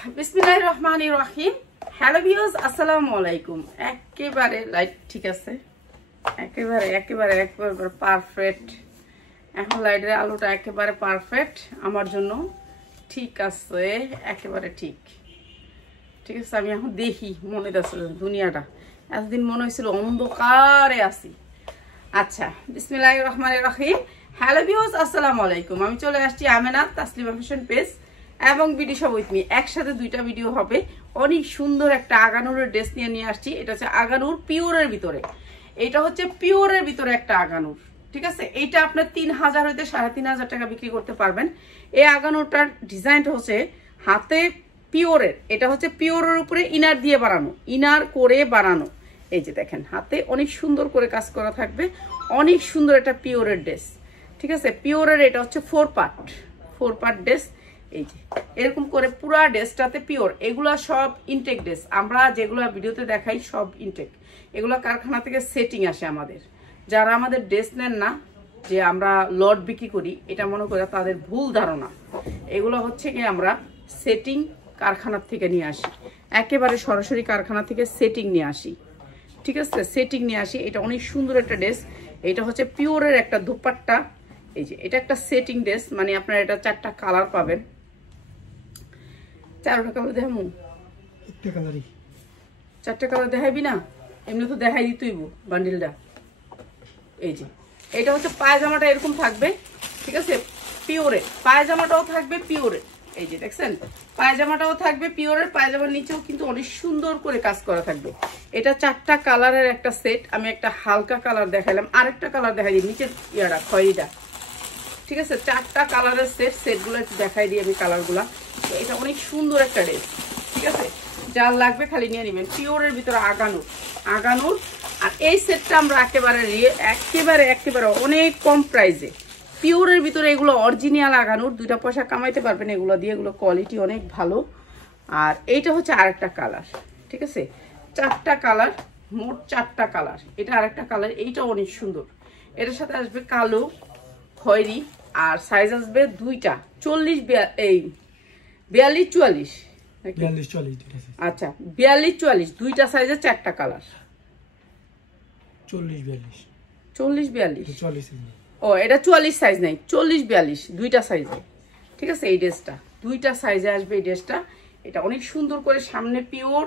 বিসমিল্লাহির রহমানির রহিম। Hello viewers, আসসালামু আলাইকুম। একেবারে লাইট ঠিক আছে, একেবারে পারফেক্ট। এখন লাইটের আলোটা একেবারে পারফেক্ট আমার জন্য, ঠিক আছে, একেবারে ঠিক আছে। আমি এখন দেখি মনে হচ্ছে দুনিয়াটা, এতদিন মনে হয়েছিল অন্ধকারে আছি। আচ্ছা, বিসমিল্লাহির রহমানির রহিম। হ্যালো ভিউয়ার্স, আসসালামু আলাইকুম। আমি চলে আসছি আমেনা তাসলিমা ফ্যাশন পেজ এবং বিডি শপ উইথ মি, একসাথে দুইটা ভিডিও হবে। অনেক সুন্দর একটা আগানুরের ড্রেস নিয়ে আসছি। এটা হচ্ছে আগানুর পিওরের ভিতরে, এটা হচ্ছে পিওরের ভিতরে একটা আগানুর, ঠিক আছে। এইটা আপনার 3000 হইতে 3500 টাকা বিক্রি করতে পারবেন। এই আগানুরটার ডিজাইনটা হচ্ছে হাতে পিওরের, এটা হচ্ছে পিওরের উপরে ইনার দিয়ে বানানো, ইনার করে বানানো। এই যে দেখেন হাতে অনেক সুন্দর করে কাজ করা থাকবে, অনেক সুন্দর একটা পিওরের ড্রেস, ঠিক আছে। পিওরের এটা হচ্ছে 4 পার্ট ড্রেস। এই যে এরকম করে পুরা ড্রেসটাতে পিওর। এগুলা সব ইনটেক ড্রেস, আমরা যেগুলো ভিডিওতে দেখাই সব ইনটেক। এগুলো কারখানা থেকে সেটিং আসে আমাদের। যারা আমাদের ড্রেস নেন না, যে আমরা লট বিক্রি করি, এটা মনে করে তাদের ভুল ধারণা। এগুলো হচ্ছে কি আমরা সেটিং কারখানার থেকে নিয়ে আসি, একেবারে সরাসরি কারখানা থেকে সেটিং নিয়ে আসি, ঠিক আছে। সেটিং নিয়ে আসি। এটা অনেক সুন্দর একটা ড্রেস। এটা হচ্ছে পিওরের একটা দুপাট্টা। এই যে এটা একটা সেটিং ড্রেস, মানে আপনারা এটা 4টা কালার পাবেন। 4টা কালার দেখাবো, 4টা কালার দেখাবি না, এমনি তো দেখাই দিতেইব বান্ডিলটা। এই যে এটা হচ্ছে পায়জামাটা এরকম থাকবে, ঠিক আছে, পিওরের। পায়জামাটাও থাকবে পিওরের। এই যে দেখছেন পায়জামাটাও থাকবে পিওরের। পায়জামার নিচেও কিন্তু অনেক সুন্দর করে কাজ করা থাকবে। এটা 4টা কালারের একটা সেট। আমি একটা হালকা কালার দেখাইলাম, আরেকটা কালার দেখাই দিই, নিচের ইয়াটা খয়েরিটা, ঠিক আছে। 4টা কালারের সেটগুলো একটু দেখাই দিই আমি কালারগুলা। এটা অনেক সুন্দর একটা ড্রেস, ঠিক আছে। যার লাগবে খালি নিয়ে নেবেন। পিওরের ভিতরে আগানুর। আর এই সেটটা আমরা একেবারে অনেক কম প্রাইসে, পিওরের ভিতরে এগুলো অরিজিনাল আগানুর। 2টা পয়সা কামাইতে পারবেন এগুলো দিয়ে, এগুলো কোয়ালিটি অনেক ভালো। আর এইটা হচ্ছে আরেকটা কালার, ঠিক আছে। 4টা কালার, মোট 4টা কালার। এটা আরেকটা কালার, এইটা অনেক সুন্দর। এটার সাথে আসবে কালো, খয়েরি, আর সাইজ আসবে 2টা, 42-44। আচ্ছা 42-44, 2টা সাইজে 4টা কালার। 40-42 ও এটা 44 সাইজ নাই, 40-42 2টা সাইজে, ঠিক আছে। এই ড্রেসটা 2টা সাইজে আসবে এই ড্রেসটা। এটা অনেক সুন্দর করে, সামনে পিওর,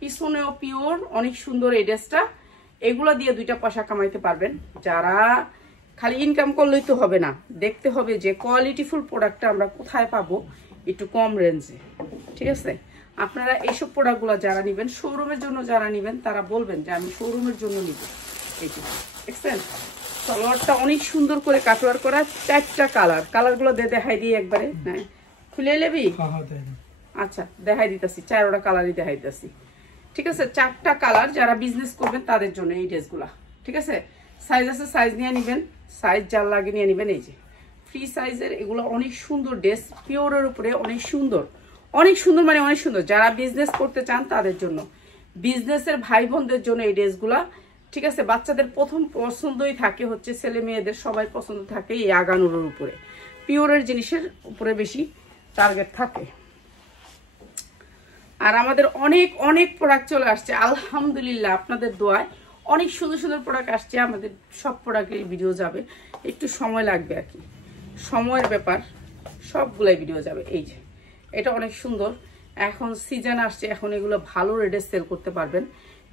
পিছনেও পিওর, অনেক সুন্দর এই ড্রেসটা। এগুলা দিয়ে 2টা পয়সা কামাইতে পারবেন। যারা খালি ইনকাম করলেই তো হবে না, দেখতে হবে যে কোয়ালিটিফুল প্রোডাক্টটা আমরা কোথায় পাবো, একটু কম রেঞ্জে, ঠিক আছে। আপনারা এইসব প্রোডাক্টগুলো যারা নেবেন, শোরুমের জন্য যারা নেবেন, তারা বলবেন যে আমি শোরুমের জন্য নিব। এই যে দেখছেন সালোয়ারটা অনেক সুন্দর করে কাটওয়ার করা, 4টা কালারগুলো দেখাই দিই একবারে। হ্যাঁ খুলে নেবি? আচ্ছা দেখাই দিতেছি, 4টা কালারই দেখাই দিতেছি, ঠিক আছে। 4টা কালার, যারা বিজনেস করবেন তাদের জন্য এই ড্রেসগুলা, ঠিক আছে। সাইজ আছে, সাইজ নিয়ে নেবেন, সাইজ যার লাগে নিয়ে নেবেন। এই যে ফ্রি সাইজের এগুলো অনেক সুন্দর ড্রেস, পিওরের উপরে অনেক সুন্দর মানে অনেক সুন্দর। যারা বিজনেস করতে চান তাদের জন্য, বিজনেসের ভাই বোনদের জন্য এই ড্রেসগুলা, ঠিক আছে। বাচ্চাদের প্রথম পছন্দই থাকে হচ্ছে, ছেলে মেয়েদের সবাই পছন্দ থাকে এই আগানুরের উপরে, পিওরের জিনিসের উপরে বেশি টার্গেট থাকে। আর আমাদের অনেক প্রোডাক্ট চলে আসছে আলহামদুলিল্লাহ, আপনাদের দোয়ায় অনেক সুন্দর প্রোডাক্ট আসছে। আমাদের সব প্রোডাক্টের ভিডিও যাবে, একটু সময় লাগবে আর কি, সময়ের ব্যাপার, সবগুলাই ভিডিও যাবে। এই যে এটা অনেক সুন্দর, এখন সিজন আসছে, এখন এগুলো ভালো রেটে সেল করতে পারবেন।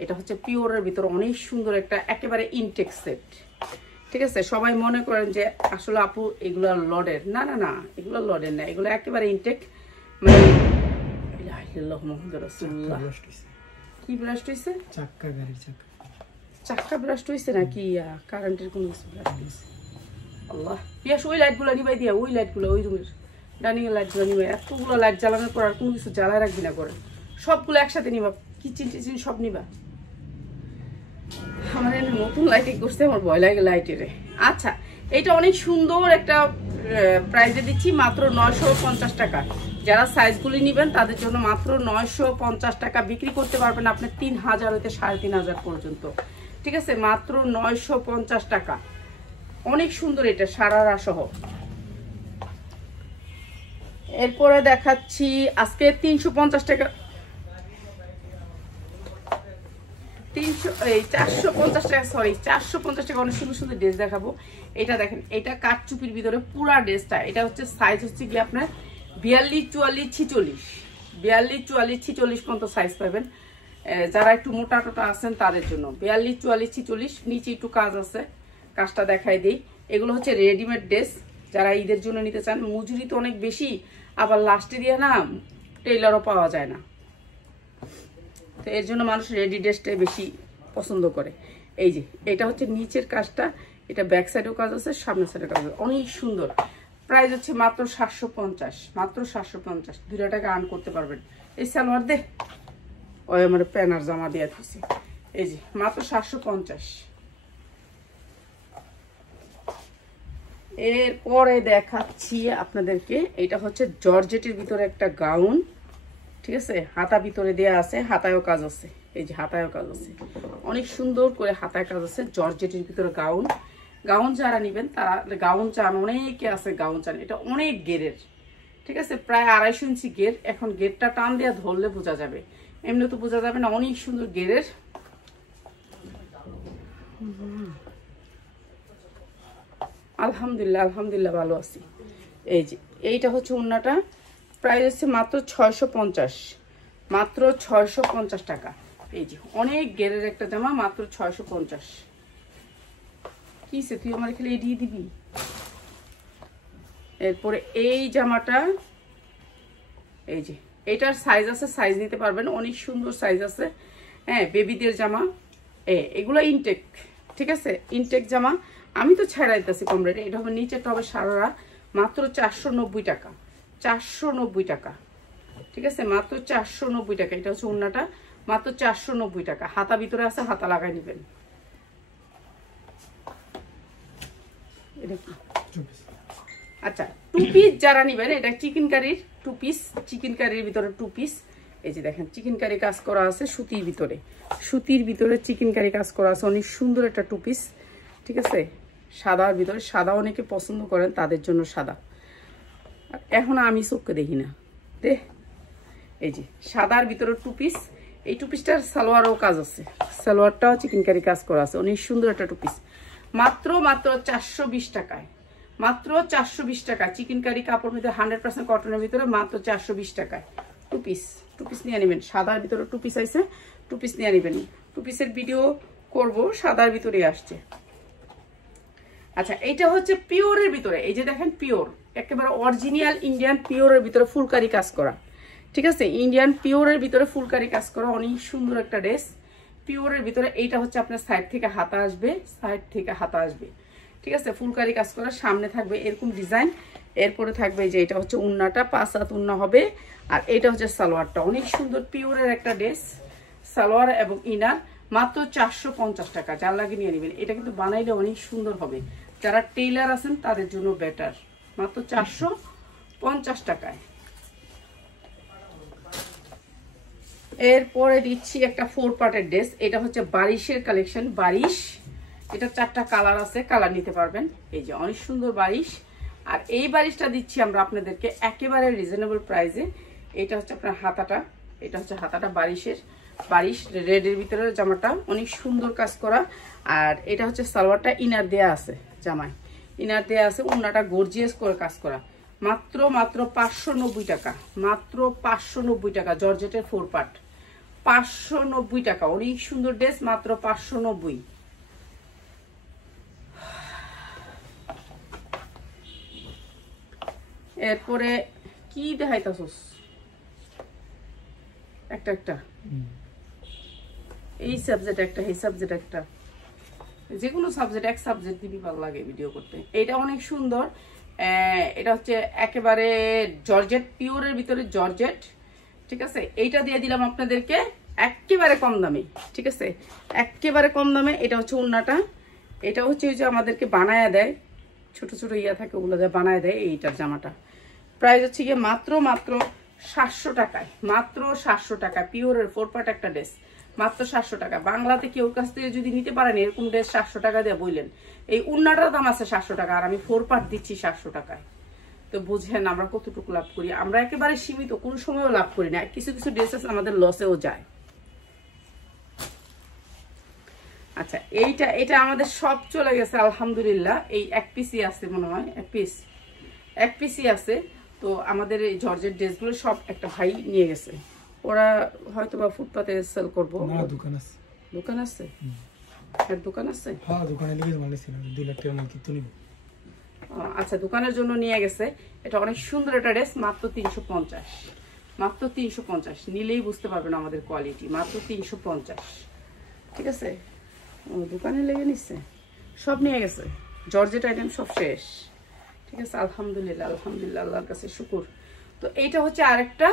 এটা হচ্ছে পিওরের ভিতর অনেক সুন্দর একটা একেবারে ইনটেক সেট, ঠিক আছে। সবাই মনে করেন যে আসলে আপু এগুলো লডের, না, এগুলো লডের না, এগুলো একেবারে ইনটেক। মানে কি ব্রাস্ট হয়েছে? চাক্কা ব্রাস্ট হয়েছে নাকি কারেন্টের কোনো কিছু ব্রাস্ট হয়েছে? আল্লাহ পিয়াস, ওই লাইটগুলো নিবাই দিয়া, ওই লাইটগুলো, ওই রুমের ডাইনিং এর লাইটগুলো নিবাই। এতগুলো লাইট জ্বালানোর পর আর কোনো কিছু জ্বালায় রাখবি না করে, সবগুলো একসাথে নিবা, কিচেন টিচিন সব নিবা। আমার এনে নতুন লাইটিং করতে আমার ভয় লাগে লাইটের। আচ্ছা এটা অনেক সুন্দর একটা প্রাইজে দিচ্ছি, মাত্র 950 টাকা। যারা সাইজগুলি নেবেন তাদের জন্য মাত্র 950 টাকা বিক্রি করতে পারবেন আপনি 3000 হইতে 3500 পর্যন্ত, ঠিক আছে। মাত্র 950 টাকা, অনেক সুন্দর। এটা সারারা সহ এরপরে দেখাচ্ছি আজকে 350 টাকা 450 টাকা, সরি 450 টাকা অনেক সুন্দর সুন্দর ড্রেস দেখাবো। এটা দেখেন, এটা কাঠচুপির ভিতরে পুরা ড্রেসটা, এটা হচ্ছে সাইজ হচ্ছে কি আপনার 42, 44, 46, 42, 44, 46 পর্যন্ত সাইজ পাবেন। যারা একটু মোটা টোটা আছেন তাদের জন্য 42, 44, 46, নিচে একটু কাজ আছে, কাজটা দেখাই দিই। এগুলো হচ্ছে রেডিমেড ড্রেস, যারা ঈদের জন্য নিতে চান। মজুরি তো অনেক বেশি, আবার লাস্টে দিয়ে না টেইলারও পাওয়া যায় না, তো এর জন্য মানুষ রেডি ড্রেসটাই বেশি পছন্দ করে। এই যে এটা হচ্ছে নিচের কাজটা, এটা ব্যাক সাইডেও কাজ আছে, সামনের সাইডেও কাজ আছে, অনেক সুন্দর। প্রাইস হচ্ছে মাত্র 750, মাত্র 750, 2 টাকা আর্ন করতে পারবেন। এই সালোয়ার দে, ওই আমার প্যানার জামা দিয়ে থাকছে, এই যে মাত্র 750। এরপরে দেখাচ্ছি আপনাদেরকে, এটা হচ্ছে জর্জেটের ভিতরে একটা গাউন, ঠিক আছে, হাতা ভিতরে দেয়া আছে, হাতায়ও কাজ আছে, এই যে হাতায়ও কাজ আছে, অনেক সুন্দর করে হাতায় কাজ আছে, জর্জেটের ভিতরে গাউন। গাউন যারা নেবেন তারা গাউন চান, অনেকে আছে গাউন চান, এটা অনেক গেরের, ঠিক আছে, প্রায় 250 ইঞ্চি গের। এখন গেরটা টান দেওয়া ধরলে বোঝা যাবে, এমনি তো বোঝা যাবে না, অনেক সুন্দর গেরের। আলহামদুলিল্লাহ, আলহামদুলিল্লাহ ভালো আছি। এই যে এইটা হচ্ছে ওড়নাটা, প্রাইস হচ্ছে মাত্র 650, মাত্র 650 টাকা। এই যে অনেক গেরের একটা জামা, মাত্র 650। কি সে তুই আমার এখানে এড়িয়ে দিবি। এরপরে এই জামাটা, এই যে এটার সাইজ আছে, সাইজ নিতে পারবেন, অনেক সুন্দর সাইজ আছে। হ্যাঁ, বেবিদের জামা, এগুলো ইনটেক, ঠিক আছে, ইনটেক জামা। আমি তো ছেড়া দিতেছি কম রেটে। এটা হবে নিচেরটা হবে সারারা, মাত্র 490 টাকা, 490 টাকা, ঠিক আছে, মাত্র 490 টাকা। এটা হচ্ছে ওড়নাটা, মাত্র 490 টাকা। হাতা ভিতরে আছে, হাতা লাগাই নেবেন। এটা কি? আচ্ছা, 2 পিস যারা নেবেন, এটা চিকেন কারির 2 পিস, চিকেন কারির ভিতরে 2 পিস। এই যে দেখেন চিকেন কারি কাজ করা আছে সুতির ভিতরে, সুতির ভিতরে চিকেন কারি কাজ করা আছে, অনেক সুন্দর একটা 2 পিস, ঠিক আছে, সাদার ভিতরে। সাদা অনেকে পছন্দ করেন, তাদের জন্য সাদা। এখন আমি চোখকে দেখি না দে। এই যে সাদার ভিতরে 2 পিস, এই 2 পিসটার সালোয়ারও কাজ আছে, সালোয়ারটাও চিকেন কারি কাজ করা আছে, অনেক সুন্দর একটা 2 পিস, মাত্র 420 টাকায়, মাত্র 420 টাকা। চিকেন কারি কাপড় মধ্যে 100% কটনের ভিতরে, মাত্র 420 টাকায় 2 পিস। 2 পিস নিয়ে নেবেন, সাদার ভিতরে 2 পিস আছে, 2 পিস নিয়ে নেবেন। 2 পিসের ভিডিও করব, সাদার ভিতরে আসছে। আচ্ছা, এইটা হচ্ছে পিওরের ভিতরে, এই যে দেখেন পিওর, একেবারে অরিজিনাল ইন্ডিয়ান পিওরের ভিতরে ফুলকারি কাজ করা, ঠিক আছে, ইন্ডিয়ান পিওরের ভিতরে ফুলকারি কাজ করা, অনেক সুন্দর একটা ড্রেস পিওরের ভিতরে। এইটা হচ্ছে আপনার সাইড থেকে হাতা আসবে, সাইড থেকে হাতা আসবে, ঠিক আছে, ফুলকারি কাজ করা, সামনে থাকবে এরকম ডিজাইন। এরপরে থাকবে যে এটা হচ্ছে উন্নাটা, 5 হাত উন্না হবে, আর এটা হচ্ছে সালোয়ারটা, অনেক সুন্দর পিওরের একটা ড্রেস, সালোয়ার এবং ইনার, মাত্র 450 টাকা। যার লাগে নিয়ে নেবেন, এটা কিন্তু বানাইলে অনেক সুন্দর হবে, যারা টেইলার আছেন তাদের জন্য বেটার, মাত্র 450 টাকায়। এরপরে দিচ্ছি একটা 4 পার্টের ড্রেস, এটা হচ্ছে বারিশের কালেকশন, বারিশ, এটা 4টা কালার আছে, কালার নিতে পারবেন। এই যে অনেক সুন্দর বারিশ, আর এই বারিশটা দিচ্ছি আমরা আপনাদেরকে একেবারে রিজনেবল প্রাইসে। এটা হচ্ছে আপনার হাতাটা, এটা হচ্ছে হাতাটা বারিশের, বারিশ রেডের ভিতরে জামাটা, অনেক সুন্দর কাজ করা। আর এটা হচ্ছে সালোয়ারটা, ইনার দেয়া আছে, জামায় ইনার দেয়া আছে, ওড়নাটা গর্জিয়াস করে কাজ করা, মাত্র 590 টাকা, মাত্র 590 টাকা। জর্জেটের 4 পার্ট, 590 টাকা, অনেক সুন্দর ড্রেস, মাত্র 590। এরপরে কি দেখাইতাছস একটা একটা, এই সাবজেক্ট একটা, এই সাবজেক্ট একটা, যে কোনো সাবজেক্ট, এক সাবজেক্ট দিবি, ভালো লাগে ভিডিও করতে। এটা অনেক সুন্দর, এটা হচ্ছে একেবারে জর্জেট, পিওরের ভিতরে জর্জেট, ঠিক আছে। এইটা দিয়ে দিলাম আপনাদেরকে একেবারে কম দামে, ঠিক আছে, একেবারে কম দামে। এটা হচ্ছে উন্নাটা, এটা হচ্ছে ওই যে আমাদেরকে বানায় দেয়, ছোট ছোট ইয়া থাকে, ওগুলো দিয়ে বানায় দেয়। এইটার জামাটা প্রাইস হচ্ছে গিয়ে মাত্র 700 টাকায়, মাত্র 700 টাকা। পিওরের 4 পার্ট একটা ড্রেস, মাত্র 700 টাকা। বাংলাতে কেউ কাছ থেকে যদি নিতে পারেন এরকম ড্রেস 700 টাকা দিয়ে বললেন, এই উন্নাটার দাম আছে 700 টাকা, আর আমি 4 পার্ট দিচ্ছি 700 টাকায়। তো বুঝেন আমরা কতটুকু লাভ করি। আমরা একেবারে সীমিত, কোনো সময়ও লাভ করি না। কিছু কিছু ড্রেস আছে আমাদের লসেও যায়। আচ্ছা, এটা আমাদের সব চলে গেছে আলহামদুলিল্লাহ। এই এক পিসই আছে মনে হয়, এক পিসই আছে। তো আমাদের এই জর্জের ড্রেসগুলো সব একটা ভাই নিয়ে গেছে। ওরা হয়তো বা ফুটপাতে সেল করবো। দোকান আছে। দোকান আছে? দোকান আছে? হ্যাঁ, দোকানে লেগে মাল ছিল 2 লাখ টাকা মাল কিনতে নিব। আচ্ছা, দোকানের জন্য নিয়ে গেছে। এটা অনেক সুন্দর একটা ড্রেস, মাত্র 350। মাত্র 350 নিলেই বুঝতে পারবেন আমাদের কোয়ালিটি। মাত্র 350, ঠিক আছে। দোকানে লেগে নিচ্ছে, সব নিয়ে গেছে। জর্জেট আইটেম সব শেষ, ঠিক আছে। আলহামদুলিল্লাহ, আলহামদুলিল্লাহ, আল্লাহর কাছে শুকুর। তো এইটা হচ্ছে আরেকটা।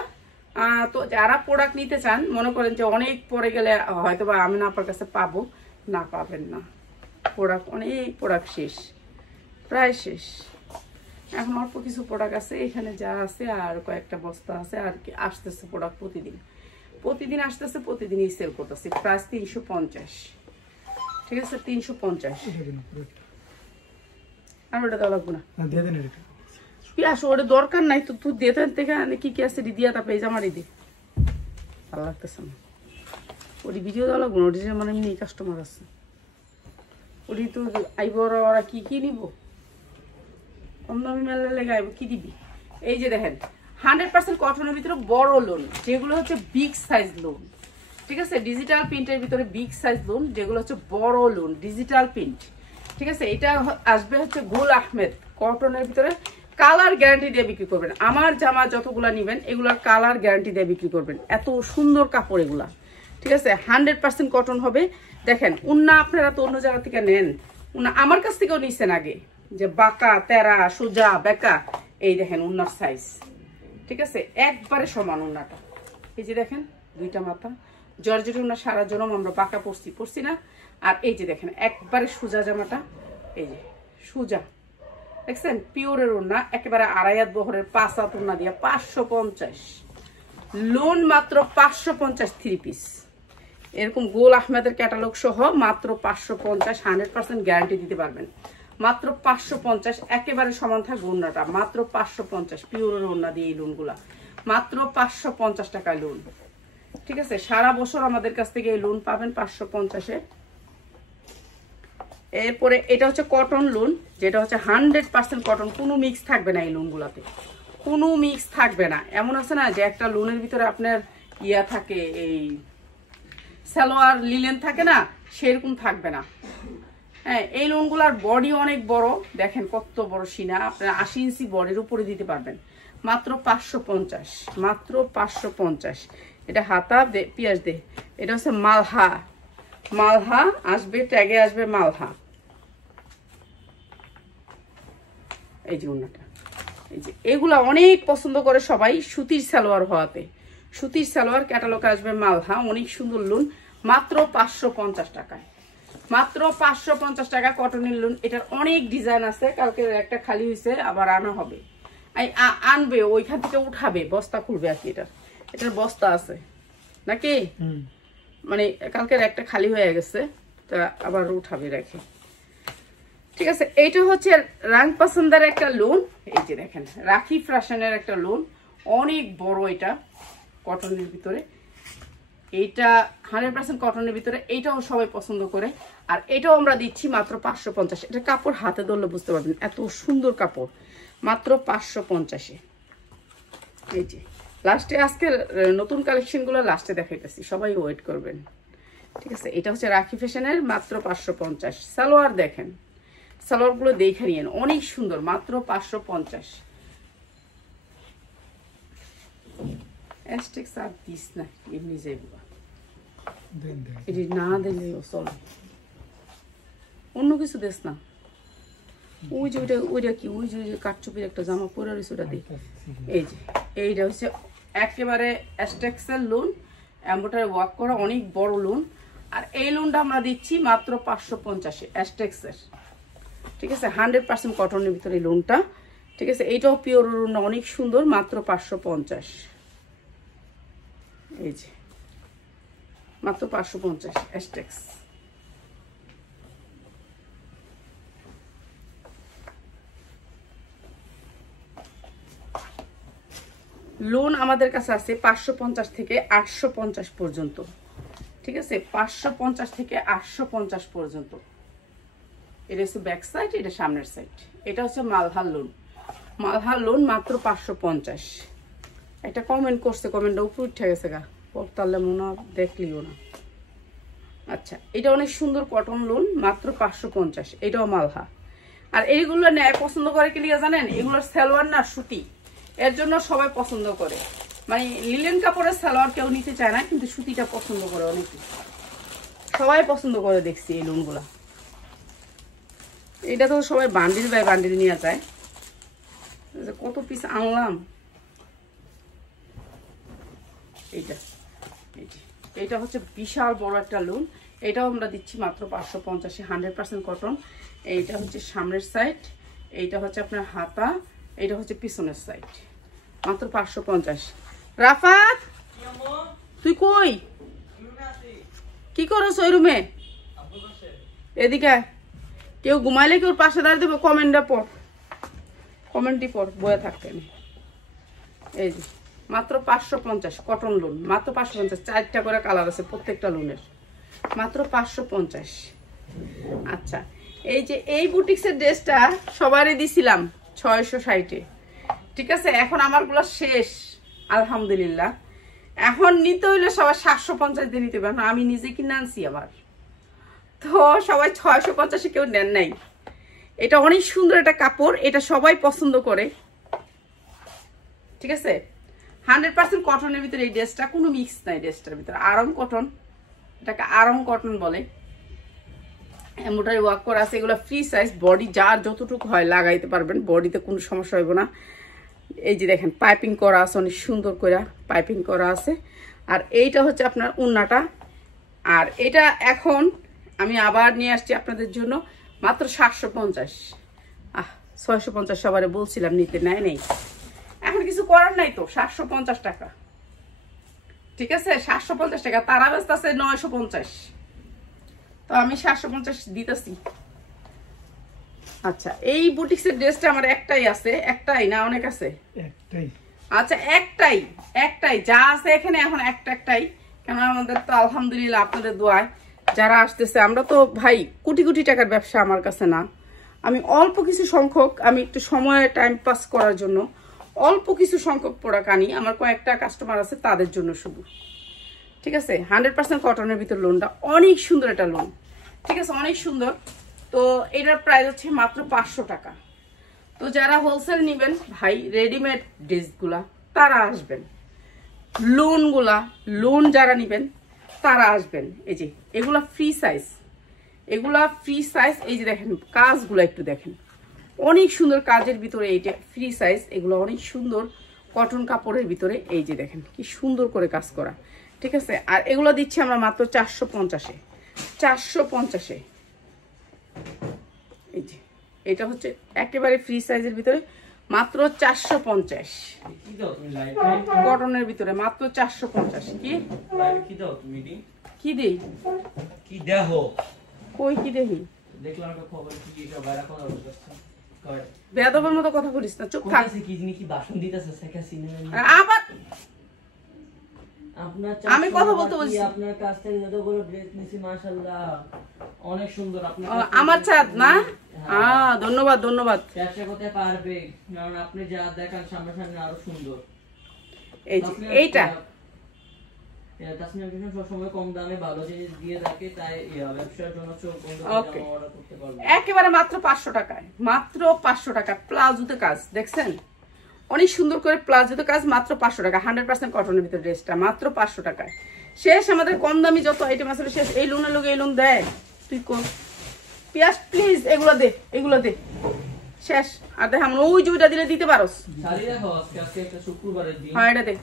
তো যারা প্রোডাক্ট নিতে চান, মনে করেন যে অনেক পরে গেলে হয়তো বা আমি আপনার কাছে পাবো না, পাবেন না। অনেক প্রোডাক্ট শেষ, প্রায় শেষ। এখন অল্প কিছু প্রোডাক্ট আছে এখানে, যা আছে আর কয়েকটা বস্তা আছে। আর কি আসতেছে প্রোডাক্ট প্রতিদিন আসতেছে, প্রতিদিনই সেল করতেছে। প্রাইস 350, ঠিক আছে। 350। আর ওটা দেওয়া লাগবো না, পিয়াস ওটা দরকার নাই তো। তুই দিয়ে থেকে কি কি আছে দিয়া তা পেয়ে আমার দি ভালো লাগতেছে না। ওটি ভিডিও দেওয়া লাগবো না, ওটি মানে এমনি কাস্টমার আছে। ওটি তো আইব, ওরা কি কি নিব, কম দামি মেলা লেগে আইব, কি দিবি। এই যে দেখেন 100% কটনের ভিতরে বড় লোন, যেগুলো হচ্ছে বিগ সাইজ লোন, ঠিক আছে। ডিজিটাল প্রিন্টের ভিতরে বিগ সাইজ লোন, যেগুলো হচ্ছে বড় লোন, ডিজিটাল প্রিন্ট, ঠিক আছে। এটা আসবে হচ্ছে গুল আহমেদ কটনের ভিতরে। কালার গ্যারান্টি দিয়ে বিক্রি করবেন। আমার জামা যতগুলা নিবেন এগুলার কালার গ্যারান্টি দিয়ে বিক্রি করবেন। এত সুন্দর কাপড় এগুলা, ঠিক আছে। 100% কটন হবে। দেখেন উন্না আপনারা তো অন্য জায়গা থেকে নেন, উন্না আমার কাছ থেকেও নিচ্ছেন আগে, যে বাঁকা তেরা সোজা বেকা। এই দেখেন উন্নার সাইজ, ঠিক আছে, একবারে সমান উন্নাটা। এই যে দেখেন দুইটা মাথা, জর্জেট উন্না সারা জনম আমরা বাঁকা পরছি না। আর এই যে দেখেন একবারে সোজা জামাটা, এই যে সোজা, দেখছেন পিওরের উন্না, একেবারে 2.5 হাত বহরের 5 হাত উন্না দিয়ে 550 লোন, মাত্র 550 3 পিস। এরকম গোল আহমেদের ক্যাটালগ সহ মাত্র 550, 100% গ্যারান্টি দিতে পারবেন। মাত্র 550, একেবারে সমান থাকবে উন্নাটা। মাত্র 550 পিওরের উন্না দিয়ে এই লোনগুলা, মাত্র 550 টাকায় লোন, ঠিক আছে। সারা বছর আমাদের কাছ থেকে এই লোন পাবেন 550-এ। এরপরে এটা হচ্ছে কটন লোন, যেটা হচ্ছে 100% কটন, কোনো মিক্স থাকবে না এই লোনগুলাতে, কোনো মিক্স থাকবে না। এমন আছে না যে একটা লোনের ভিতরে আপনার ইয়া থাকে, এই সালোয়ার লিলেন থাকে না, সেরকম থাকবে না। হ্যাঁ, এই লোনগুলার বডি অনেক বড়, দেখেন কত বড় সিনা, আপনার 80 ইঞ্চি বডির উপরে দিতে পারবেন। মাত্র 550, মাত্র 550। এটা হাতা দে, পিয়াজ দে। এটা হচ্ছে মালহা আসবে, ট্যাগে আসবে মালহা। এই যে ওন্নাটা, এই যে এগুলা অনেক পছন্দ করে সবাই সুতির সালোয়ার হওয়াতে। সুতির সালোয়ার ক্যাটালগে আসবে মালহা, অনেক সুন্দর লোন, মাত্র 550 টাকায়। মাত্র 550 টাকা কটনের লোন। এটার অনেক ডিজাইন আছে, কালকে একটা খালি হয়েছে, আবার আনা হবে। আনবে ওইখান থেকে উঠাবে, বস্তা খুলবে আর কি। এটার বস্তা আছে নাকি, মানে কালকের একটা খালি হয়ে গেছে, তা আবার উঠাবে রেখে, ঠিক আছে। এইটা হচ্ছে রাং পছন্দের একটা লোন। এই যে দেখেন রাখি ফ্যাশনের একটা লোন, অনেক বড়, এটা কটনের ভিতরে। এইটা 100% কটনের ভিতরে, এইটাও সবাই পছন্দ করে। আর এটাও আমরা দিচ্ছি মাত্র 550। এটা কাপড় হাতে ধরলে বুঝতে পারবেন এত সুন্দর কাপড়, মাত্র 550-এ। এই যে লাস্টে আজকে নতুন কালেকশনগুলো লাস্টে দেখাইতেছি, সবাই ওয়েট করবেন, ঠিক আছে। এটা হচ্ছে রাখি ফ্যাশনের, মাত্র 550। সালোয়ার দেখেন, সালোয়ারগুলো দেখে নিয়েন, অনেক সুন্দর, মাত্র 550। এস্টেক্স আর দিস না, এমনি যাইব, এটি না দিলেও চলে, অন্য কিছু দেশ না। ওই যে ওইটা কি, ওই যে কাঠচুপির একটা জামা পরে রয়েছে, ওটা দিই। এই যে এইটা হচ্ছে একেবারে এস্টেক্সের লোন, এম্বোটারি ওয়ার্ক করা, অনেক বড় লোন। আর এই লোনটা আমরা দিচ্ছি মাত্র 550-এ, এস্টেক্সের, ঠিক আছে। 100% কটনের ভিতরে এই লোনটা, ঠিক আছে। এইটাও পিওর লোন, অনেক সুন্দর, মাত্র 550। এই যে মাত্র 550 এস্টেক্স। লোন আমাদের কাছে আছে 550 থেকে 850 পর্যন্ত, ঠিক আছে? 550 থেকে 850 পর্যন্ত। এটা হচ্ছে ব্যাক সাইড, এটা সামনের সাইড। এটা হচ্ছে মালহার লোন। মালহার লোন মাত্র 550। একটা কমেন্ট করছে, কমেন্টটা উপরে উঠে গেছে গা, পড়তালে মনে দেখলিও না। আচ্ছা, এটা অনেক সুন্দর কটন লোন, মাত্র 550। এটাও মালহা। আর এইগুলো নেয় পছন্দ করে কি লিগে জানেন? এগুলোর সালোয়ার না সুতি, এর জন্য সবাই পছন্দ করে। মানে লিলেন কাপড়ের সালোয়ার কেউ নিতে চায় না, কিন্তু সুতিটা পছন্দ করে অনেকে, সবাই পছন্দ করে দেখছি এই লোনগুলা। এটা তো সবাই বান্ডিল বাই বান্ডিল নিয়ে যায়। কত পিস আনলাম। এটা হচ্ছে বিশাল বড় একটা লোন। এটাও আমরা দিচ্ছি মাত্র 550, 100% কটন। এইটা হচ্ছে সামনের সাইড, এইটা হচ্ছে আপনার হাতা, এইটা হচ্ছে পিছনের সাইড, মাত্র 550। রাফাত, তুই কই? কি করছ ওই রুমে? এদিকে কেউ ঘুমাইলে কেউ পাশে দাঁড়িয়ে দেবো। কমেন্টটা পড়, কমেন্টই পড়, বয়ে থাকতে নেই। এই যে মাত্র 550 কটন লোন, মাত্র 550। 4টা করে কালার আছে প্রত্যেকটা লোনের, মাত্র 550। আচ্ছা, এই যে এই বুটিক্সের ড্রেসটা সবারই দিছিলাম 660-এ, ঠিক আছে? এখন আমারগুলো শেষ আলহামদুলিল্লাহ। এখন নিতে হইলে সবাই 750 দিয়ে নিতে হবে। আমি নিজে কিনে আনছি আবার, তো সবাই 650-এ কেউ নেন নাই। এটা অনেক সুন্দর একটা কাপড়, এটা সবাই পছন্দ করে, ঠিক আছে? 100% কটনের ভিতরে এই ড্রেসটা, কোনো মিক্স নাই ড্রেসটার ভিতরে। আরং কটন, এটাকে আরং কটন বলে। এমব্রয়ডারি ওয়ার্ক করা আছে। এগুলো ফ্রি সাইজ, বডি যার যতটুকু হয় লাগাইতে পারবেন, বডিতে কোনো সমস্যা হইব না। এই যে দেখেন পাইপিং করা আছে, অনেক সুন্দর করে পাইপিং করা আছে। আর এইটা হচ্ছে আপনার ওড়নাটা। আর এটা এখন আমি আবার নিয়ে আসছি আপনাদের জন্য মাত্র 750। 650 সবারে বলছিলাম নিতে, নেয় নেই। এখন কিছু করার নাই তো, 750 টাকা, ঠিক আছে? 750 টাকা। তারা ব্যস্ত আছে 950, তো আমি 750 দিতেছি। আচ্ছা, এই বুটিক্সের ড্রেসটা আমার একটাই আছে। একটাই না অনেক আছে? একটাই। আচ্ছা, একটাই যা আছে এখানে এখন একটাই। কেন আমাদের তো আলহামদুলিল্লাহ আপনাদের দোয়ায় যারা আসতেছে, আমরা তো ভাই কোটি কোটি টাকার ব্যবসা আমার কাছে না। আমি অল্প কিছু সংখ্যক, আমি একটু সময় টাইম পাস করার জন্য অল্প কিছু সংখ্যক প্রোডাক্ট আনি। আমার কয়েকটা কাস্টমার আছে তাদের জন্য শুধু, ঠিক আছে? 100% কটনের ভিতর লোনটা অনেক সুন্দর একটা লোন, ঠিক আছে? অনেক সুন্দর। তো এটার প্রাইস হচ্ছে মাত্র 500 টাকা। তো যারা হোলসেল নেবেন ভাই, রেডিমেড ড্রেসগুলা তারা আসবেন, লোন যারা নেবেন তারা আসবেন। এই যে এগুলা ফ্রি সাইজ, এগুলা ফ্রি সাইজ। এই যে দেখেন কাজগুলো একটু দেখেন, অনেক সুন্দর কাজের ভিতরে। এইটা ফ্রি সাইজ, এগুলো অনেক সুন্দর কটন কাপড়ের ভিতরে। এই যে দেখেন কি সুন্দর করে কাজ করা, ঠিক আছে? আর এগুলো দিচ্ছি আমরা মাত্র 450-এ। 450-এ। এই যে এটা হচ্ছে একেবারে ফ্রি সাইজের ভিতরে, মাত্র 450 কটনের ভিতরে, মাত্র 450। কি দেই? কি দেখো? কই কি দেখি? দেখলাম একটা খবর, কি এটা বাইরে কোন অবস্থা করে বেয়াদবের মতো কথা বলিস না, চুপ থাক। কি জিনি কি ভাষণ দিতেছে শেখা সিনেমা আবার আপনার আমি কথা বলতে বলছি। আপনার কাছ থেকে যত বড় ড্রেস নিছি মাশাআল্লাহ, অনেক সুন্দর। আপনি আমার চাঁদ না? ধন্যবাদ ধন্যবাদ। চেষ্টা করতে পারবে, কারণ আপনি যা দেখান সামনে সামনে আরো সুন্দর। এই যে এইটা তাসমিয়া ফ্যাশন সব সময় কম দামে ভালো জিনিস দিয়ে থাকে, তাই ব্যবসার জন্য চোখ বন্ধ করে অর্ডার করতে পারবেন একেবারে মাত্র 500 টাকায়। মাত্র 500 টাকা। প্লাজোতে কাজ দেখছেন, অনেক সুন্দর করে প্লাজোতে কাজ, মাত্র 500 টাকা। 100% কটনের ভিতরে ড্রেসটা মাত্র 500 টাকায় শেষ। আমাদের কম দামি যত আইটেম আছে শেষ। এই লোনের লোক এই লোন দেয়, তুই কোন পিয়াস প্লিজ এগুলো দে, এগুলো দে, শেষ। আর দেখ আমরা ওই জুইটা দিলে দিতে পারোস। শাড়ি দেখো আজকে একটা শুক্রবারের দিন। হ্যাঁ এটা দে,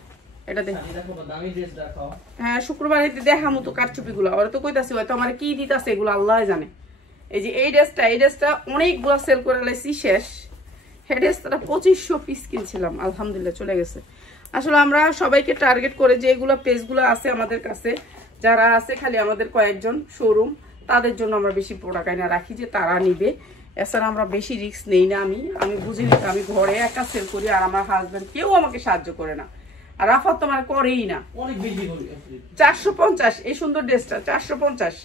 এটা দে। শাড়ি দেখো, দামি ড্রেস দেখাও। হ্যাঁ শুক্রবারে দেখামু তো কারচুপিগুলো। ওরা তো কইতাছে হয়তো আমার কি দিতাছে এগুলো আল্লাহই জানে। এই যে এই ড্রেসটা অনেকগুলো সেল করে লাইছি, শেষ। এই ড্রেসটা 2500 পিস কিনছিলাম, আলহামদুলিল্লাহ চলে গেছে। আসলে আমরা সবাইকে টার্গেট করে যে এগুলো পেজগুলো আছে আমাদের কাছে, যারা আছে খালি আমাদের কয়েকজন শোরুম, তাদের জন্য আমরা বেশি প্রোডাক্ট আইনা রাখি যে তারা নিবে। এছাড়া আমরা বেশি রিস্ক নেই না। আমি বুঝি, আমি ঘরে একা সেল করি আর আমার হাজব্যান্ড কেউ আমাকে সাহায্য করে না। আর রাফাত তো মানে করেই না, অনেক বেশি করি 450 এই সুন্দর ড্রেসটা 450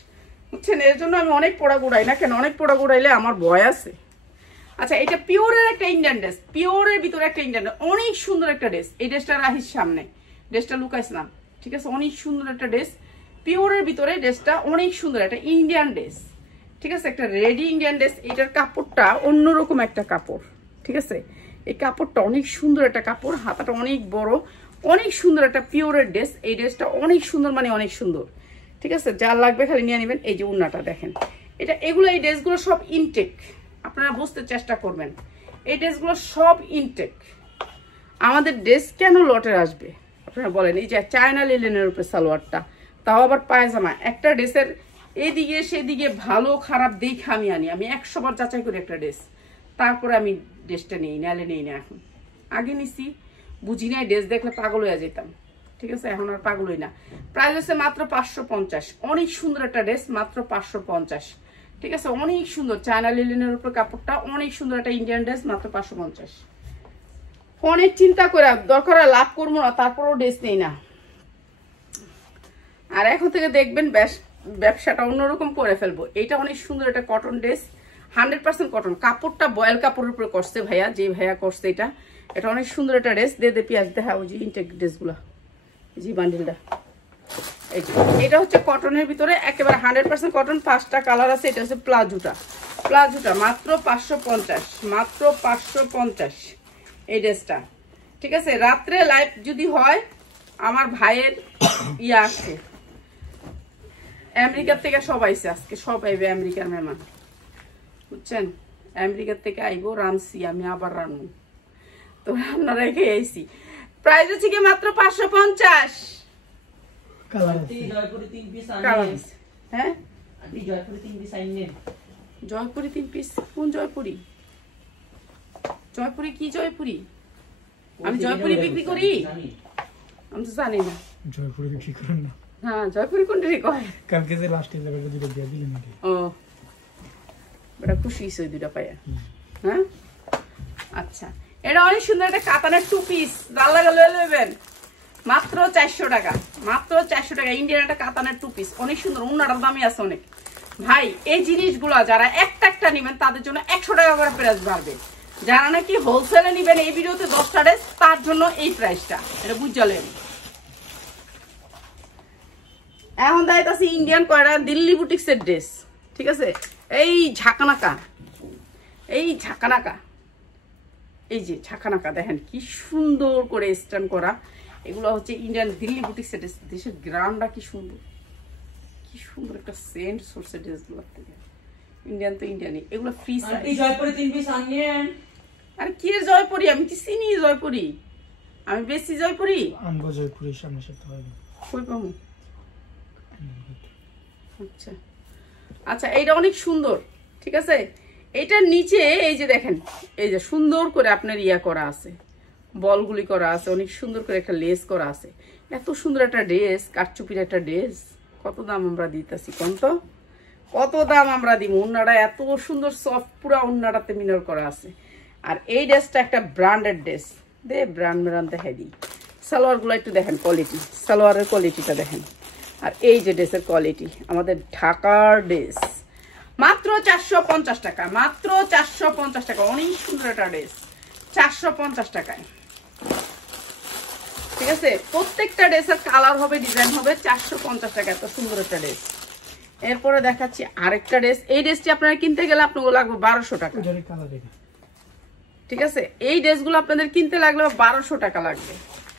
বুঝছেন। এর জন্য আমি অনেক পোড়া গুড়াই না, কেন অনেক পোড়া গুড়াইলে আমার ভয় আছে। আচ্ছা, এটা পিওরের একটা ইন্ডিয়ান ড্রেস, পিওরের ভিতরে একটা ইন্ডিয়ান, অনেক সুন্দর একটা ড্রেস। এই ড্রেসটা রাহির সামনে, ড্রেসটা লুকাইস না, ঠিক আছে? অনেক সুন্দর একটা ড্রেস, পিওরের ভিতরে ড্রেসটা অনেক সুন্দর একটা ইন্ডিয়ান ড্রেস, ঠিক আছে? একটা রেডি ইন্ডিয়ান ড্রেস। এটার কাপড়টা অন্যরকম একটা কাপড়, ঠিক আছে? এই কাপড়টা অনেক সুন্দর একটা কাপড়, হাতাটা অনেক বড়, অনেক সুন্দর একটা পিওরের ড্রেস। এই ড্রেসটা অনেক সুন্দর, মানে অনেক সুন্দর, ঠিক আছে? যার লাগবে খালি নিয়ে নেবেন। এই যে উন্নাটা দেখেন, এটা এগুলো এই ড্রেসগুলো সব ইনটেক, আপনারা বুঝতে চেষ্টা করবেন। এই ড্রেসগুলো সব ইনটেক। আমাদের ড্রেস কেন লটের আসবে আপনারা বলেন? এই যে চায়না লিলেনের উপরে সালোয়ারটা, তাও আবার পায়জামা। একটা ড্রেসের এদিকে সেদিকে ভালো খারাপ দেখে আমি আনি, আমি 100 বার যাচাই করি একটা ড্রেস, তারপরে আমি ড্রেসটা নিই, নাহলে নেই না। এখন আগে নিছি, বুঝি নাই, ড্রেস দেখলে পাগল হয়ে যেতাম, ঠিক আছে? এখন আর পাগল হই না। প্রাইস হচ্ছে মাত্র 550, অনেক সুন্দর একটা ড্রেস, মাত্র 550, ঠিক আছে? অনেক সুন্দর চায়না লিলেনের উপর কাপড়টা, অনেক সুন্দর একটা ইন্ডিয়ান ড্রেস, মাত্র 550। অনেক চিন্তা করে দরকার লাভ করবো না, তারপরও ড্রেস নেই না। আর এখন থেকে দেখবেন ব্যবসাটা অন্যরকম করে ফেলবো। এটা অনেক সুন্দর একটা কটন ড্রেস, 100% কটন, কাপড়টা বয়েল কাপড়ের উপরে করছে ভাইয়া, যে ভাইয়া করছে এটা। এটা অনেক সুন্দর একটা ড্রেস। দে পেঁয়াজ দেখা, ওই যে ইনটেক ড্রেসগুলা, জি বান্ডিলটা, এটা হচ্ছে কটনের ভিতরে একেবারে 100% কটন। 5টা কালার আছে। এটা হচ্ছে প্লাজোটা, মাত্র 550, মাত্র 550 এই ড্রেসটা, ঠিক আছে? রাত্রে লাইভ যদি হয়, আমার ভাইয়ের ইয়ে আসছে আমেরিকার থেকে, সব আইছে আজকে, সব আইবে আমেরিকার মেহমান, বুঝছেন? আমেরিকার থেকে আইবো, রানছি আমি, আবার রানবো, তো রান্না রেখে আইছি। প্রাইস হচ্ছে কি মাত্র 550। হ্যাঁ, জয়পুরি 3 পিস। কোন জয়পুরি? জয়পুরি কি জয়পুরি? আমি জয়পুরি বিক্রি করি? আমি তো জানি না। জয়পুরি বিক্রি করেন না? হ্যাঁ, জয়পুরি কোনটা কয়? কালকে যে লাস্ট এর জায়গাটা দুটো দিয়ে দিলেন নাকি? ও, বড় খুশি হইছে ওই দুটো পায়া। হ্যাঁ, আচ্ছা, এটা অনেক সুন্দর একটা কাতানের 2 পিস, ভালো লাগলে নেবেন, মাত্র 400 টাকা, মাত্র 400 টাকা। ইন্ডিয়ান একটা কাতানের 2 পিস, অনেক সুন্দর, উন্নাটার দামই আছে অনেক ভাই। এই জিনিসগুলো যারা একটা একটা নেবেন তাদের জন্য 100 টাকা করে প্রাইস বাড়বে। যারা নাকি হোলসেলে নেবেন এই ভিডিওতে 10টা ড্রেস, তার জন্য এই প্রাইসটা, এটা বুঝলেন? এখন দাইতাছি ইন্ডিয়ান কয়টা দিল্লি বুটিক্সের ড্রেস, ঠিক আছে? এই ঝাঁকানাকা, এই ঝাঁকানাকা, এই যে ঝাঁকানাকা দেখেন কি সুন্দর করে স্ট্যান্ড করা। এগুলো হচ্ছে ইন্ডিয়ান দিল্লি বুটিক্সের ড্রেস। দেশের গ্রাউন্ডটা কি সুন্দর, কি সুন্দর একটা সেন্ট সোর্সের ড্রেসগুলোর থেকে। ইন্ডিয়ান তো ইন্ডিয়ানই, এগুলো ফ্রি সাইজ। জয়পুরি 3 পিস আনিয়েন। আর কি জয়পুরি? আমি কি চিনি জয়পুরি? আমি বেশি জয়পুরি আনবো, জয়পুরি সামনে সপ্তাহে হবে। কই পাবো? আচ্ছা আচ্ছা, এইটা অনেক সুন্দর, ঠিক আছে? এইটার নিচে এই যে দেখেন, এই যে সুন্দর করে আপনার ইয়া করা আছে, বলগুলি করা আছে, অনেক সুন্দর করে একটা লেস করা আছে। এত সুন্দর একটা ড্রেস, কাঠচুপির একটা ড্রেস, কত দাম আমরা দিতেছি? কত দাম আমরা দিব? উন্নাটা এত সুন্দর সফট, পুরা উন্নাটাতে মিনার করা আছে। আর এই ড্রেসটা একটা ব্র্যান্ডেড ড্রেস, দে ব্র্যান্ড দেখাই দিই। সালোয়ারগুলো একটু দেখেন, কোয়ালিটি, সালোয়ারের কোয়ালিটিটা দেখেন। আর এই যে ড্রেসের কোয়ালিটি, আমাদের ঢাকার ড্রেস, মাত্র 450 টাকা, মাত্র 450 টাকা। অনেক সুন্দর একটা ড্রেস, 450 টাকায়, ঠিক আছে? প্রত্যেকটা ড্রেসের কালার হবে, ডিজাইন হবে, 450 টাকা, এত সুন্দর একটা ড্রেস। এরপরে দেখাচ্ছি আরেকটা ড্রেস। এই ড্রেসটি আপনারা কিনতে গেলে আপনাকে লাগবে 1200 টাকা, ঠিক আছে? এই ড্রেসগুলো আপনাদের কিনতে লাগলে 1200 টাকা লাগবে,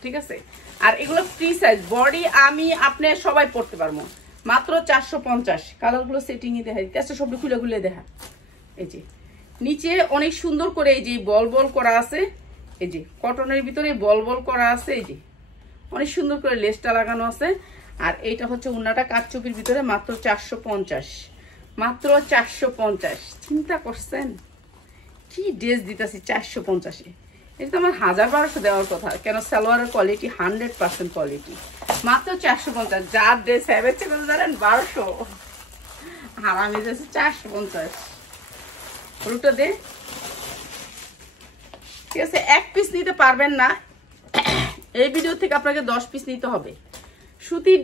ঠিক আছে? আর এগুলো ফ্রি সাইজ, বডি আমি আপনি সবাই পড়তে পারবো, মাত্র 450। কালারগুলো সেটিংই দেখা দিচ্ছে, সবগুলো খুলে খুলে দেখা। এই যে নিচে অনেক সুন্দর করে এই যে বল বল করা আছে, এই যে কটনের ভিতরে বল বল করা আছে, এই যে অনেক সুন্দর করে লেসটা লাগানো আছে। আর এইটা হচ্ছে উন্নাটা কাঠচুপির ভিতরে, মাত্র 450, মাত্র 450। চিন্তা করছেন কি ড্রেস দিতেছি 450-এ? এটা তো আমার 1000-1200 দেওয়ার কথা, কেন সালোয়ারের কোয়ালিটি 100% কোয়ালিটি, মাত্র 450। যার ড্রেস হ্যাবেছে কত জানেন? 1200। আর আমি দিয়েছি 450। রুটো দে, ঠিক আছে? 1 পিস নিতে পারবেন না, এই ভিডিও থেকে আপনাকে 10 পিস নিতে হবে। সুতির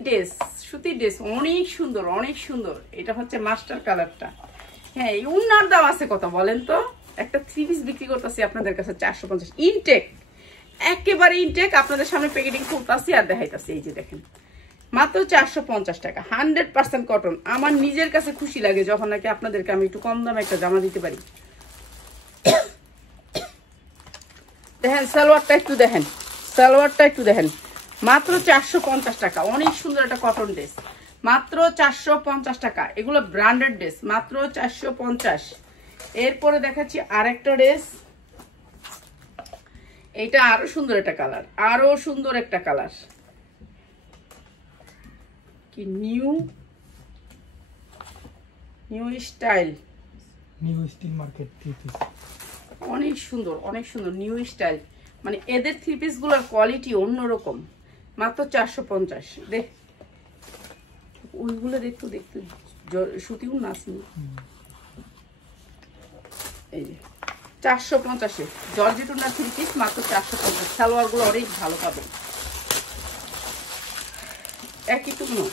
ড্রেস অনেক সুন্দর, অনেক সুন্দর। এটা হচ্ছে মাস্টার কালারটা। হ্যাঁ, এই উন্নার দাম আছে কত বলেন তো? একটা 3 পিস বিক্রি করতেছি আপনাদের কাছে 450 ইনটেক, একেবারে ইনটেক। আপনাদের সামনে প্যাকেটিং করতেছি আর দেখাইতেছি। এই যে দেখেন, মাত্র 450 টাকা, 100% কটন। আমার নিজের কাছে খুশি লাগে যখন নাকি আপনাদেরকে আমি একটু কম দামে একটা জামা দিতে পারি। দেখেন সালোয়ারটা একটু দেখেন, মাত্র 450 টাকা। অনেক সুন্দর একটা কটন ড্রেস, মাত্র 450 টাকা। এগুলো ব্র্যান্ডেড ড্রেস, মাত্র 450। এরপরে দেখাচ্ছি আরেকটা ড্রেস। এটা আরো সুন্দর একটা কালার, কি নিউ স্টাইল মার্কেট 3 পিস। অনেক সুন্দর নিউ স্টাইল। মানে এদের 3 পিস গুলোর কোয়ালিটি অন্যরকম। মাত্র 450। দেখ ওইগুলো দেখতে সুতিও না আসেনি। এই যে 450 জর্জেট না 3 পিস, মাত্র 450। সালোয়ার গুলো অনেক ভালো পাবেন, একই টুকনো।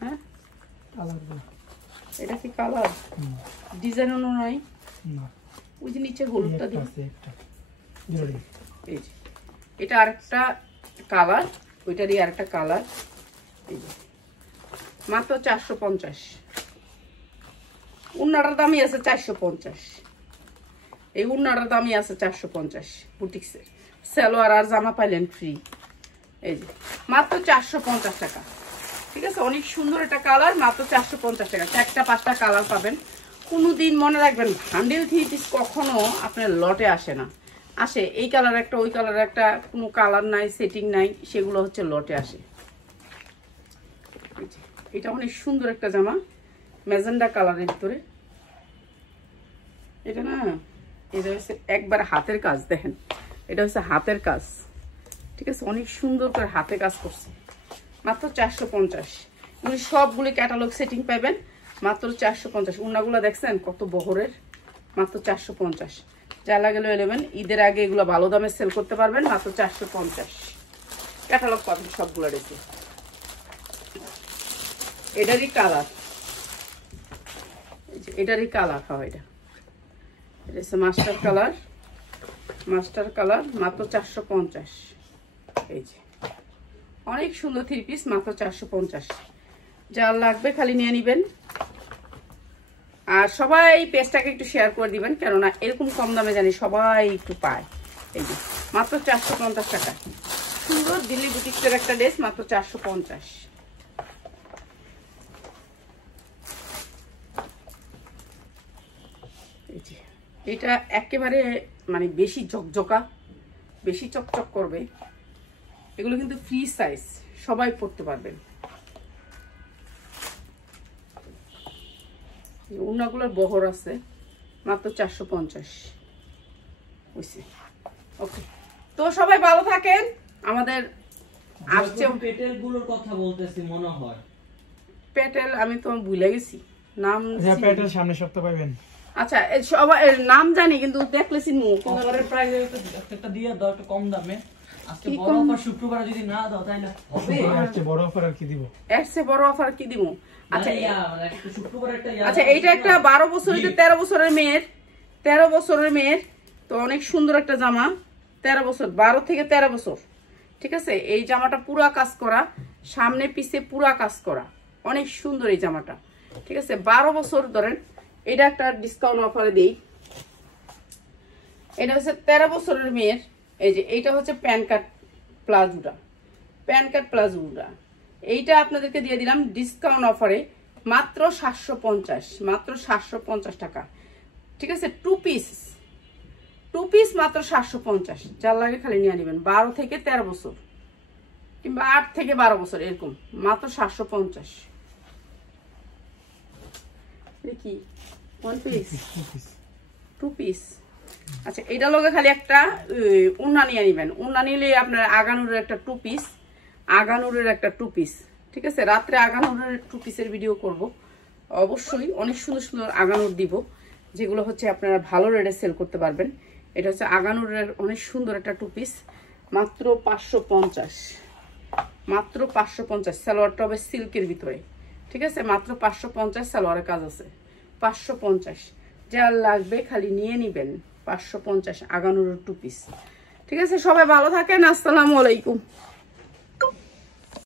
হ্যাঁ, এটা কি কালার? ডিজাইন অন্য নাই না, ওই যে নিচে হলুদটা দিন। এই যে এটা আরেকটা কালার, ওইটারই আরেকটা কালার। এই যে মাত্র 450। উন্নাটার দামই আছে 450। এই উন্নাটার দামই আছে 450 বুটিক্সের। সালোয়ার আর জামা পাইলেন ফ্রি। এই যে মাত্র 450 টাকা। ঠিক আছে, অনেক সুন্দর একটা কালার, মাত্র 450 টাকা। 4টা-5টা কালার পাবেন। কোনোদিন মনে রাখবেন, বান্ডেল 3 পিস কখনো আপনার লটে আসে না। আসে এই কালার একটা, ওই কালার একটা, কোনো কালার নাই, সেটিং নাই, সেগুলো হচ্ছে লটে আসে। এটা অনেক সুন্দর একটা জামা, ম্যাজেন্ডা কালারের ভিতরে। এটা না, এটা হচ্ছে একবার হাতের কাজ। দেখেন, এটা হচ্ছে হাতের কাজ। ঠিক আছে, অনেক সুন্দর করে হাতে কাজ করছে। মাত্র 450। এগুলি সবগুলি ক্যাটালগ সেটিং পাবেন, মাত্র 450। উন্নাগুলো দেখছেন কত বহরের, মাত্র 450। যা লাগে লয়ে নেবেন। ঈদের আগে এগুলো ভালো দামে সেল করতে পারবেন, মাত্র 450। ক্যাটালগ পাবেন সবগুলো রেখে। এটারই কালার, হয় এটা হচ্ছে মাস্টার কালার, মাত্র 450। এই যে অনেক সুন্দর 3 পিস, মাত্র 450। যা লাগবে খালি নিয়ে নিবেন। আর সবাই পেজটাকে একটু শেয়ার করে দিবেন, কেননা এরকম কম দামে জানি সবাই একটু পায়। এই যে মাত্র 450 টাকা। সুন্দর দিল্লি বুটিক্সের একটা ড্রেস, মাত্র 450। এই যে এটা একেবারে মানে বেশি ঝকঝকা, বেশি চকচক করবে। এগুলো কিন্তু ফ্রি সাইজ, সবাই পড়তে পারবেন। উন্নাগুলোর বহর আছে, মাত্র 450। ওকে, তো সবাই ভালো থাকেন। আমাদের আসছে পেটেলগুলোর কথা বলতেছি মনে হয়। পেটেল আমি তো ভুলে গেছি নাম। পেটেল সামনে সপ্তাহ পাবেন। আচ্ছা, সবাই নাম জানি কিন্তু দেখলে চিনমু। অফারের প্রাইস একটা দিয়ে দাও একটু কম দামে। আজকে বড় অফার, শুক্রবার যদি না দাও তাহলে হবে। আজকে বড় অফার আর কি দিব? এরছে বড় অফার কি দিব? আচ্ছা মানে একটা শুক্রবার একটা আচ্ছা, এইটা একটা 12 বছর, এটা 13 বছরের মেয়ের, 13 বছরের মেয়ের। তো অনেক সুন্দর একটা জামা, 13 বছর, 12 থেকে 13 বছর। ঠিক আছে, এই জামাটা পুরা কাজ করা, সামনে পিছে পুরা কাজ করা, অনেক সুন্দর এই জামাটা। ঠিক আছে, 12 বছর ধরেন। এটা একটা ডিসকাউন্ট অফারে দেই। এটা হচ্ছে 13 বছরের মেয়ের। এই যে এইটা হচ্ছে প্যান কাট প্লাজোটা, এইটা আপনাদেরকে দিয়ে দিলাম ডিসকাউন্ট অফারে, মাত্র 750, মাত্র 750 টাকা। ঠিক আছে, 2 পিস মাত্র 750। যার লাগে খালি নিয়ে নেবেন। 12 থেকে 13 বছর কিংবা 8 থেকে 12 বছর এরকম, মাত্র 750। কি 1 পিস 2 পিস? আচ্ছা, এটা লগে খালি একটা উন্না নিয়ে নেবেন। উন্না নিলে আপনার আগানুরের একটা 2 পিস। ঠিক আছে, রাত্রে আগানুরের 2 পিসের ভিডিও করব অবশ্যই। অনেক সুন্দর সুন্দর আগানুর দিব। যেগুলো হচ্ছে আপনারা ভালো রেটে সেল করতে পারবেন। এটা হচ্ছে আগানুরের অনেক সুন্দর একটা টু পিস, মাত্র 550, মাত্র 550। সালোয়ারটা হবে সিল্কের ভিতরে, ঠিক আছে, মাত্র 550 সালোয়ারের কাজ আছে, 550। যা লাগবে খালি নিয়ে নিবেন, 550 আগানুরের টু পিস, ঠিক আছে। সবাই ভালো থাকেন, আসসালামু আলাইকুম।